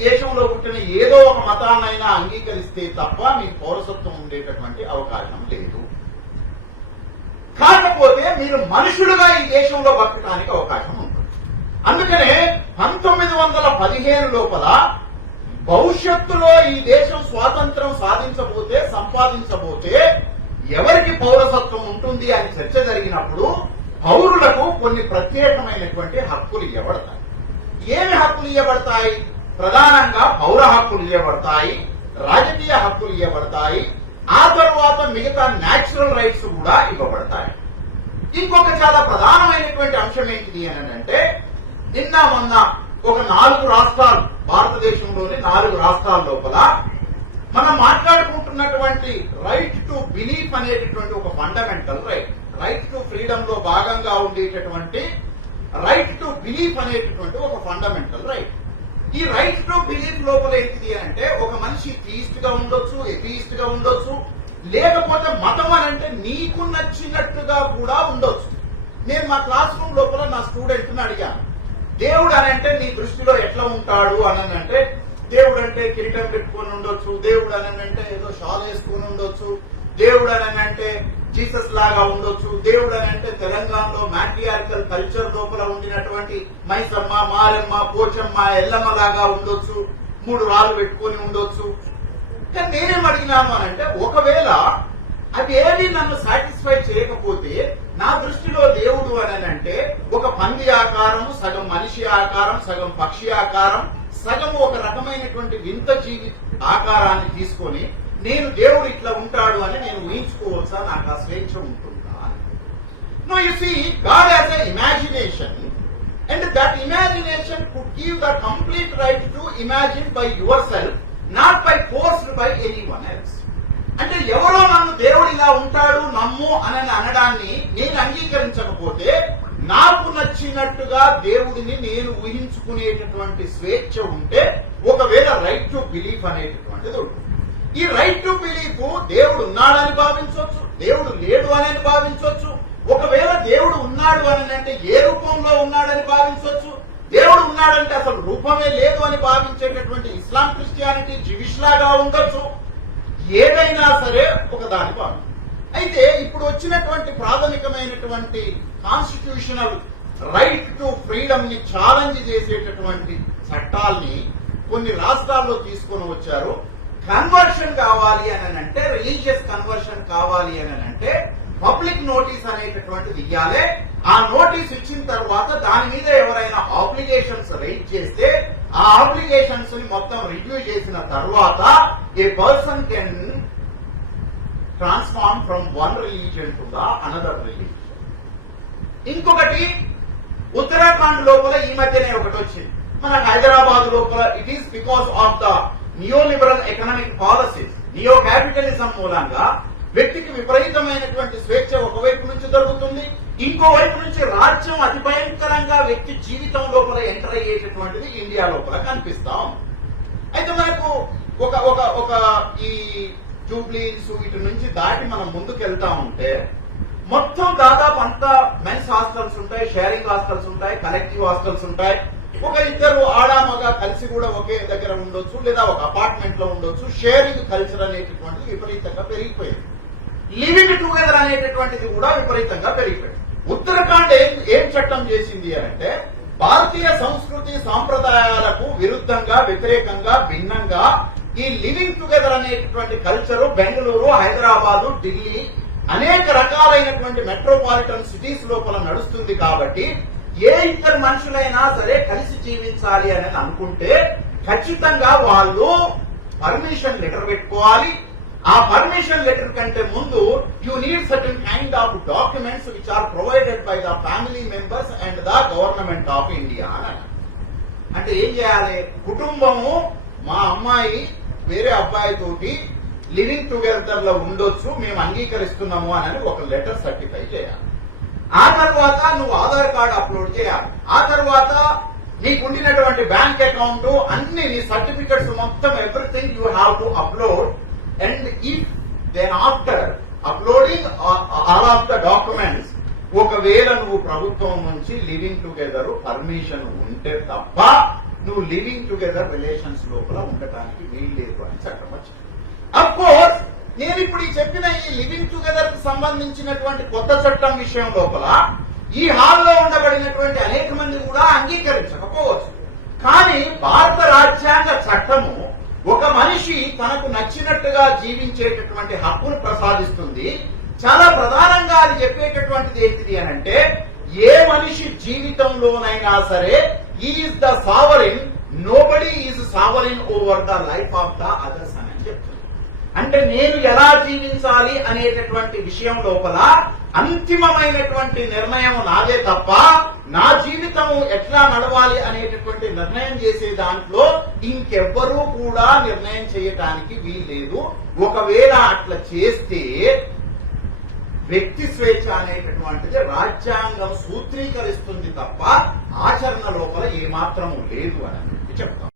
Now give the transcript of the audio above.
దేశంలో పుట్టిన ఏదో ఒక మతాన్నైనా అంగీకరిస్తే తప్ప మీకు పౌరసత్వం ఉండేటటువంటి అవకాశం లేదు. కాకపోతే మీరు మనుషులుగా ఈ దేశంలో బతకడానికి అవకాశం ఉంటుంది. అందుకనే పంతొమ్మిది వందల పదిహేను లోపల భవిష్యత్తులో ఈ దేశం స్వాతంత్రం సాధించబోతే సంపాదించబోతే ఎవరికి పౌరసత్వం ఉంటుంది అని చర్చ జరిగినప్పుడు పౌరులకు కొన్ని ప్రత్యేకమైనటువంటి హక్కులు ఇవ్వబడతాయి. ఏమి హక్కులు ఇవ్వబడతాయి? ప్రధానంగా పౌర హక్కులు ఇవ్వబడతాయి రాజకీయ హక్కులు ఇవ్వబడతాయి ఆ తరువాత మిగతా న్యాచురల్ రైట్స్ కూడా ఇవ్వబడతాయి. ఇంకొక చాలా ప్రధానమైనటువంటి అంశం ఏంటిది అని అంటే నిన్న మొన్న ఒక నాలుగు రాష్ట్రాలు భారతదేశంలోని నాలుగు రాష్ట్రాల లోపల మనం మాట్లాడుకుంటున్నటువంటి రైట్ టు బిలీఫ్ అనేటటువంటి ఒక ఫండమెంటల్ రైట్ రైట్ టు ఫ్రీడమ్లో భాగంగా ఉండేటటువంటి రైట్ టు బిలీఫ్ అనేటటువంటి ఒక ఫండమెంటల్ రైట్ ఈ రైట్ టు బిలీఫ్ లోపల ఏంటిది అంటే ఒక మనిషి థీస్ట్గా ఉండొచ్చు ఎథీస్ట్గా ఉండొచ్చు లేకపోతే మతం అని అంటే నీకు నచ్చినట్టుగా కూడా ఉండొచ్చు. నేను మా క్లాస్ రూమ్ లోపల నా స్టూడెంట్ని అడిగాను దేవుడు అని అంటే నీ దృష్టిలో ఎట్లా ఉంటాడు? అని అంటే దేవుడు అంటే కిరీటం పెట్టుకొని ఉండొచ్చు దేవుడు అని అంటే ఏదో షాల్ వేసుకొని ఉండొచ్చు దేవుడు అని అంటే జీసస్ లాగా ఉండొచ్చు. దేవుడు అని అంటే తెలంగాణలో మ్యాట్రియారికల్ కల్చర్ లోపల ఉండినటువంటి మైసమ్మ మారమ్మ పోచమ్మ ఎల్లమ్మ లాగా ఉండొచ్చు. మూడు రాళ్ళు పెట్టుకొని ఉండొచ్చు. కానీ నేనేం అడిగినాను అని అంటే ఒకవేళ అది ఏది నన్ను సాటిస్ఫై చేయకపోతే నా దృష్టిలో దేవుడు అని అంటే ఒక పంది ఆకారం సగం మనిషి ఆకారం సగం పక్షి ఆకారం సగం ఒక రకమైనటువంటి వింత జీవి ఆకారాన్ని తీసుకొని నేను దేవుడు ఇట్లా ఉంటాడు అని నేను ఊహించుకోవచ్చా? నాకు ఆ స్వేచ్ఛ ఉంటుందా? No you see God has a imagination and that imagination could give the complete right to imagine by yourself not by forced by anyone else అంటే ఎవరో నన్ను దేవుడు ఇలా ఉంటాడు నమ్ము అని అనడాన్ని నేను అంగీకరించకపోతే నాకు నచ్చినట్టుగా దేవుడిని నేను ఊహించుకునేటటువంటి స్వేచ్ఛ ఉంటే ఒకవేళ రైట్ టు బిలీఫ్ అనేటటువంటిది ఉంటుంది. ఈ రైట్ టు బిలీఫ్ దేవుడు ఉన్నాడని భావించవచ్చు దేవుడు లేడు అని భావించవచ్చు. ఒకవేళ దేవుడు ఉన్నాడు అని అంటే ఏ రూపంలో ఉన్నాడని భావించవచ్చు? దేవుడు ఉన్నాడంటే అసలు రూపమే లేదు అని భావించేటటువంటి ఇస్లాం క్రిస్టియానిటీ జివిష్ లాగా ఉండొచ్చు. ఏదైనా సరే ఒక దాని భాగం అయితే ఇప్పుడు వచ్చినటువంటి ప్రాథమికమైనటువంటి కాన్స్టిట్యూషనల్ రైట్ టు ఫ్రీడమ్ని ఛాలెంజ్ చేసేటటువంటి చట్టాల్ని కొన్ని రాష్ట్రాల్లో తీసుకొని వచ్చారు. కన్వర్షన్ కావాలి అని అంటే రిలీజియస్ కన్వర్షన్ కావాలి అని అంటే పబ్లిక్ నోటీస్ అనేటటువంటిది ఇవ్వాలి ఆ నోటీస్ ఇచ్చిన తర్వాత దాని మీద ఎవరైనా ఆబ్లిగేషన్స్ రైట్ చేస్తే ఆ ఆబ్లిగేషన్స్ని మొత్తం రివ్యూ చేసిన తర్వాత a person can transform from one religion to the another religion ఇంకొకటి ఉత్తరాఖండ్ లోపల ఈ మధ్యనే ఒకటి వచ్చింది. మన హైదరాబాద్ లోపల it is because of the neo liberal economic policies neo capitalism మూలంగా వ్యక్తికి విపరీతమైనటువంటి స్వేచ్ఛ ఒకవైపు నుంచి దొరుకుతుంది ఇంకోవైపు నుంచి రాజ్యం అతి భయంకరంగా వ్యక్తి జీవితం లోపల ఎంటర్ అయ్యేటటువంటిది ఇండియా లోపల కనిపిస్తా. అయితే మనకు ఒక ఒక ఒక ఈ జూబ్లీస్ ఇటు నుంచి దాటి మనం ముందుకు వెళ్తా ఉంటే మొత్తం దాదాపు అంతా మెన్స్ హాస్టల్స్ ఉంటాయి షేరింగ్ హాస్టల్స్ ఉంటాయి కలెక్టివ్ హాస్టల్స్ ఉంటాయి. ఒక ఇద్దరు ఆడామగా కలిసి కూడా ఒకే దగ్గర ఉండొచ్చు లేదా ఒక అపార్ట్మెంట్లో ఉండొచ్చు. షేరింగ్ కల్చర్ అనేటటువంటిది విపరీతంగా పెరిగిపోయింది. లివింగ్ టుగెదర్ అనేటటువంటిది కూడా విపరీతంగా పెరిగిపోయింది. ఉత్తరాఖండ్ ఏం ఏం చట్టం చేసింది అంటే భారతీయ సంస్కృతి సాంప్రదాయాలకు విరుద్ధంగా వ్యతిరేకంగా భిన్నంగా ఈ లివింగ్ టుగెదర్ అనేటటువంటి కల్చర్ బెంగళూరు హైదరాబాదు ఢిల్లీ అనేక రకాలైనటువంటి మెట్రోపాలిటన్ సిటీస్ లోపల నడుస్తుంది కాబట్టి ఏ ఇద్దరు మనుషులైనా సరే కలిసి జీవించాలి అని అనుకుంటే ఖచ్చితంగా వాళ్ళు పర్మిషన్ లెటర్ పెట్టుకోవాలి. ఆ పర్మిషన్ లెటర్ కంటే ముందు you need certain kind of documents which are provided by the family members and the government of India అని అంటే ఏం చేయాలి? కుటుంబము మా అమ్మాయి వేరే అబ్బాయి తోటి లివింగ్ టుగెదర్లో ఉండొచ్చు మేము అంగీకరిస్తున్నాము అని ఒక లెటర్ సర్టిఫై చేయాలి. ఆ తర్వాత నువ్వు ఆధార్ కార్డు అప్లోడ్ చేయాలి. ఆ తర్వాత నీకు ఉండినటువంటి బ్యాంక్ అకౌంట్ అన్ని నీ సర్టిఫికెట్స్ మొత్తం everything you have to upload and if then after uploading all of the documents ఒకవేళ నువ్వు ప్రభుత్వం నుంచి లివింగ్ టుగెదర్ పర్మిషన్ ఉంటే తప్ప నువ్వు లివింగ్ టుగెదర్ రిలేషన్స్ లోపల ఉండటానికి వీల్లేదు అని చట్టం వచ్చింది. అఫ్ కోర్స్ నేను ఇప్పుడు ఈ చెప్పిన ఈ లివింగ్ టుగెదర్కు సంబంధించినటువంటి కొత్త చట్టం విషయం లోపల ఈ హాల్లో ఉండబడినటువంటి అనేక మంది కూడా అంగీకరించకపోవచ్చు. కానీ భారత రాజ్యాంగ చట్టము ఒక మనిషి తనకు నచ్చినట్టుగా జీవించేటటువంటి హక్కును ప్రసాదిస్తుంది. చాలా ప్రధానంగా అది చెప్పేటటువంటిది ఏంటిది అని అంటే ఏ మనిషి జీవితంలోనైనా సరే is the sovereign nobody is sovereign over the life of the others అని చెప్తుంది. అంటే నేను ఎలా జీవించాలి అనేటటువంటి విషయం లోపల అంతిమమైనటువంటి నిర్ణయం నాదే తప్ప నా జీవితము ఎట్లా నడవాలి అనేటటువంటి నిర్ణయం చేసే దాంట్లో ఇంకెవ్వరూ కూడా నిర్ణయం చేయటానికి వీల్లేదు. ఒకవేళ అట్లా చేస్తే వ్యక్తి స్వేచ్ఛ అనేటటువంటిది రాజ్యాంగం సూత్రీకరిస్తుంది తప్ప ఆచరణ లోపల ఏమాత్రము లేదు అని చెప్తాం